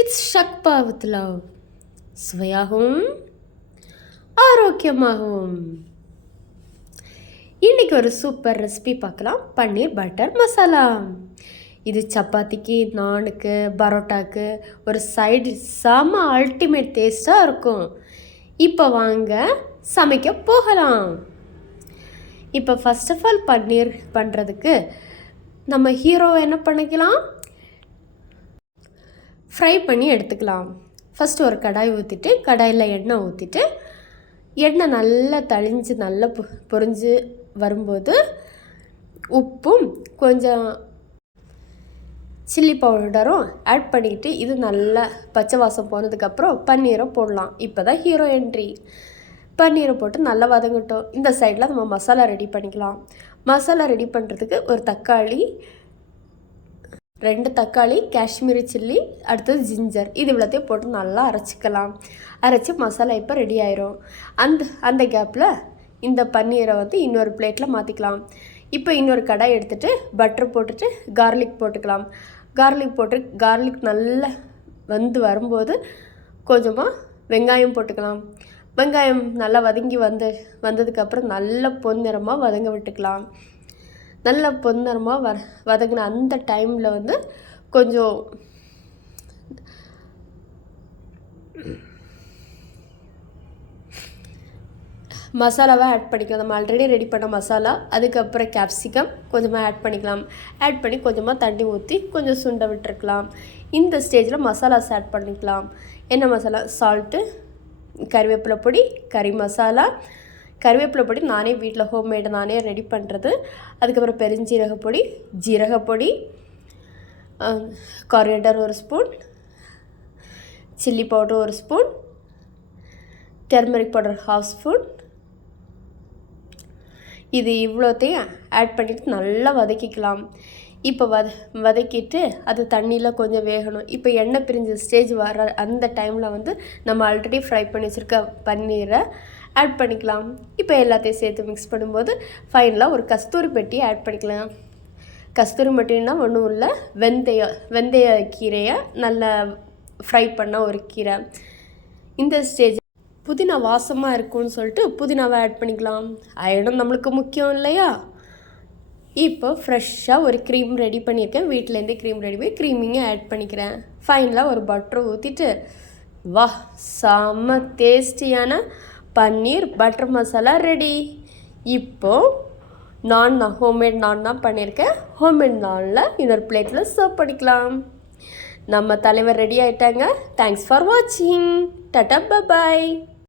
It's ஷக்பா with love சுவையாகவும் ஆரோக்கியமாகவும் இன்றைக்கி ஒரு சூப்பர் ரெசிபி பார்க்கலாம். பன்னீர் பட்டர் மசாலா இது சப்பாத்திக்கு நானுக்கு பரோட்டாக்கு ஒரு சைடு செம அல்டிமேட் டேஸ்ட்டாக இருக்கும். இப்போ வாங்க சமைக்க போகலாம். இப்போ ஃபஸ்ட் ஆஃப் ஆல் பன்னீர் பண்ணுறதுக்கு நம்ம ஹீரோ என்ன பண்ணிக்கலாம்? ஃப்ரை பண்ணி எடுத்துக்கலாம். ஃபஸ்ட்டு ஒரு கடாய் ஊற்றிட்டு கடாயில் எண்ணெய் ஊற்றிட்டு எண்ணெய் நல்லா தழிஞ்சு நல்லா பொ பொரிஞ்சு வரும்போது உப்பும் கொஞ்சம் சில்லி பவுடரும் ஆட் பண்ணிக்கிட்டு இது நல்லா பச்சை வாசம் போனதுக்கப்புறம் பன்னீரை போடலாம். இப்போ தான் ஹீரோ என்ட்ரி பன்னீரை போட்டு நல்லா வதங்கட்டும். இந்த சைடில் நம்ம மசாலா ரெடி பண்ணிக்கலாம். மசாலா ரெடி பண்ணுறதுக்கு ஒரு தக்காளி ரெண்டு தக்காளி காஷ்மீரி சில்லி அடுத்தது ஜிஞ்சர் இது இவ்வளோத்தையும் போட்டு நல்லா அரைச்சிக்கலாம். அரைச்சி மசாலா இப்போ ரெடி ஆயிரும். அந்த அந்த கேப்பில் இந்த பன்னீரை வந்து இன்னொரு பிளேட்டில் மாற்றிக்கலாம் இப்போ இன்னொரு கடாய் எடுத்துகிட்டு பட்டர் போட்டுட்டு கார்லிக் போட்டுக்கலாம். கார்லிக் போட்டு கார்லிக் நல்லா வந்து வரும்போது கொஞ்சமாக வெங்காயம் போட்டுக்கலாம். வெங்காயம் நல்லா வதங்கி வந்து வந்ததுக்கப்புறம் நல்லா பொன்னிறமாக வதங்க விட்டுக்கலாம். நல்ல பொன்னிறமாக வ வதங்கின அந்த டைமில் வந்து கொஞ்சம் மசாலாவை ஆட் பண்ணிக்கலாம். நம்ம ஆல்ரெடி ரெடி பண்ண மசாலா அதுக்கப்புறம் கேப்சிகம் கொஞ்சமாக ஆட் பண்ணிக்கலாம். ஆட் பண்ணி கொஞ்சமாக தண்ணி ஊற்றி கொஞ்சம் சுண்ட விட்டுருக்கலாம். இந்த ஸ்டேஜில் மசாலாஸ் ஆட் பண்ணிக்கலாம். என்ன மசாலா? சால்ட்டு கறிவேப்பிலை பொடி கறி மசாலா கருவேப்பிலை பொடி நானே வீட்டில் ஹோம்மேடு நானே ரெடி பண்ணுறது அதுக்கப்புறம் பெருஞ்சீரக பொடி ஜீரக பொடி கொரியண்டர் ஒரு ஸ்பூன் சில்லி பவுடர் ஒரு spoon turmeric powder half spoon இது இவ்வளோத்தையும் ஆட் பண்ணிவிட்டு நல்லா வதக்கிக்கலாம். இப்போ வத வதக்கிட்டு அது தண்ணியில் கொஞ்சம் வேகணும். இப்போ எண்ணெய் பிரிஞ்ச ஸ்டேஜ் வர அந்த டைமில் வந்து நம்ம ஆல்ரெடி ஃப்ரை பண்ணி வச்சுருக்க பன்னீரை ஆட் பண்ணிக்கலாம். இப்போ எல்லாத்தையும் சேர்த்து மிக்ஸ் பண்ணும்போது ஃபைனலாக ஒரு கஸ்தூரி பெட்டியை ஆட் பண்ணிக்கலாம். கஸ்தூரி பெட்டின்னா ஒன்றும் இல்லை வெந்தய வெந்தய கீரையை நல்லா ஃப்ரை பண்ண ஒரு கீரை. இந்த ஸ்டேஜ் புதினா வாசமாக இருக்கும்னு சொல்லிட்டு புதினாவை ஆட் பண்ணிக்கலாம். அயனும் நம்மளுக்கு முக்கியம் இல்லையா? இப்போ ஃப்ரெஷ்ஷாக ஒரு க்ரீம் ரெடி பண்ணியிருக்கேன். வீட்டிலேருந்தே க்ரீம் ரெடி பண்ணி க்ரீமிங்க ஆட் பண்ணிக்கிறேன். ஃபைனலாக ஒரு பட்டரை ஊற்றிட்டு வா செம்ம டேஸ்டியான பன்னீர் பட்டர் மசாலா ரெடி இப்போது நான் தான் ஹோம்மேட் நான் தான் பண்ணியிருக்கேன். ஹோம்மேட் நானில் இன்னொரு பிளேட்டில் சர்வ் பண்ணிக்கலாம். நம்ம தலைவர் ரெடி ஆகிட்டாங்க தேங்க்ஸ் ஃபார் வாட்சிங் டட்டா பாய்